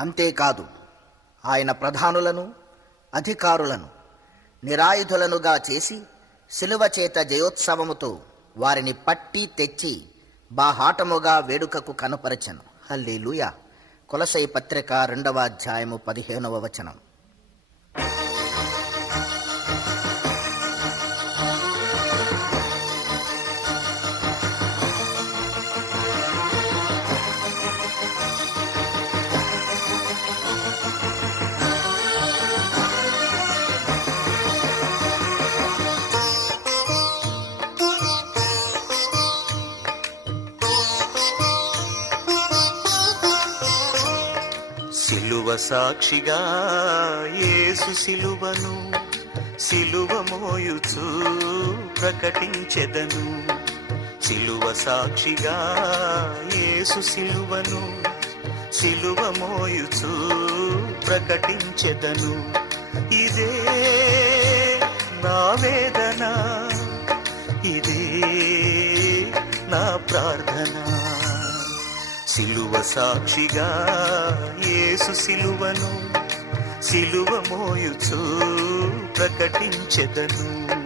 అంతేకాదు ఆయన ప్రధానులను అధికారులను నిరాయుధులనుగా చేసి శిలువ చేత జయోత్సవముతో వారిని పట్టి తెచ్చి బాహాటముగా వేడుకకు కనపరచను. హల్లేలూయ. కొలసై పత్రిక రెండవ అధ్యాయము పదిహేనవ వచనం. సిలువ సాక్షిగా యేసు సిలువను సిలువ మోయుచు ప్రకటించెదను. సిలువ సాక్షిగా యేసు సిలువను సిలువ మోయుచు ప్రకటించెదను. ఇదే నా వేదన ఇదే నా ప్రార్థనా. సిలువ సాక్షిగా యేసు సిలువను సిలువ మోయుచు ప్రకటించెదను.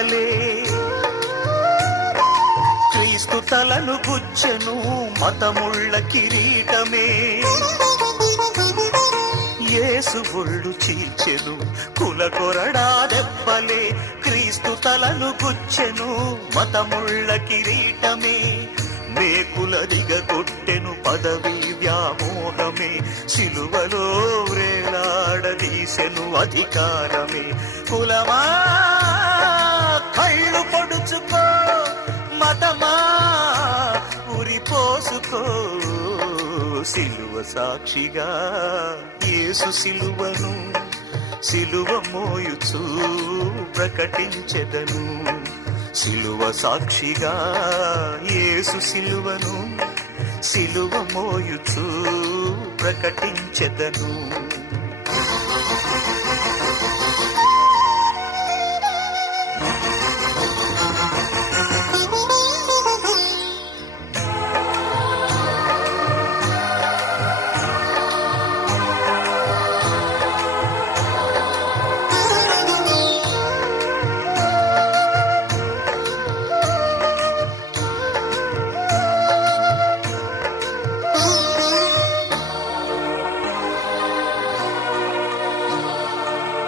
దెబ్బలే క్రీస్తు తలను గుచ్చెను మతముళ్ళ కిరీటమే. యేసు ఒళ్ళు చీల్చెను కుల కొరడా దెబ్బలే. క్రీస్తు తలను గుచ్చెను మతముళ్ళ కిరీటమే. మేకుల దిగగొట్టెను పదవి వ్యామోహమే. సిలువలో వ్రేలాడదీసెను అధికారమే. కులమా సిలువ సాక్షిగా యేసు సిలువను సిలువ మోయుచు ప్రకటించెదను. సిలువ సాక్షిగా యేసు సిలువను సిలువ మోయుచు ప్రకటించెదను.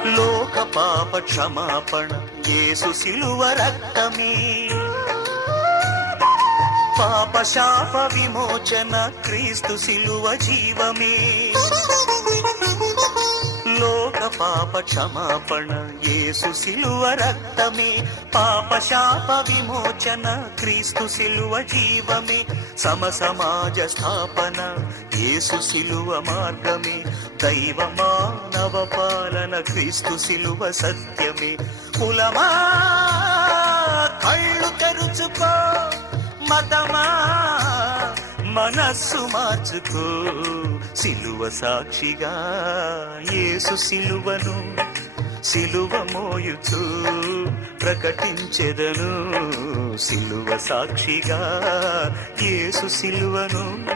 లోక పాప క్షమాపణ యేసు సిలువ రక్తమే. పాప శాప విమోచన క్రీస్తు సిలువ జీవమే. పాప క్షమాపణ యేసు సిలువ రక్తమే. పాప శాప విమోచన క్రీస్తు సిలువ జీవమే. సమ సమాజ స్థాపన యేసు సిలువ మార్గమే. దైవ మానవ పాలన క్రీస్తు సిలువ సత్యమే. కులమా కళ్ళు తెరుచుకో మతమా మనస్సు మార్చుకో. సిలువ సాక్షిగా యేసు సిలువను సిలువ మోయుచు ప్రకటించెదను. సిలువ సాక్షిగా యేసు సిలువను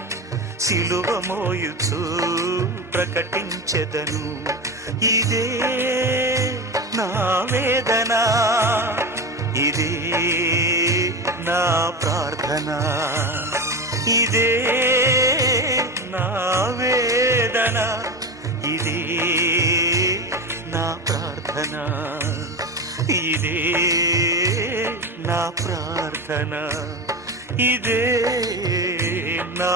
సిలువ మోయుచు ప్రకటించెదను. ఇదే నా వేదన ఇదే నా ప్రార్థన. ఇదే నా వేదన ఇదే నా ప్రార్థన ఇదే నా ప్రార్థన ఇదే నా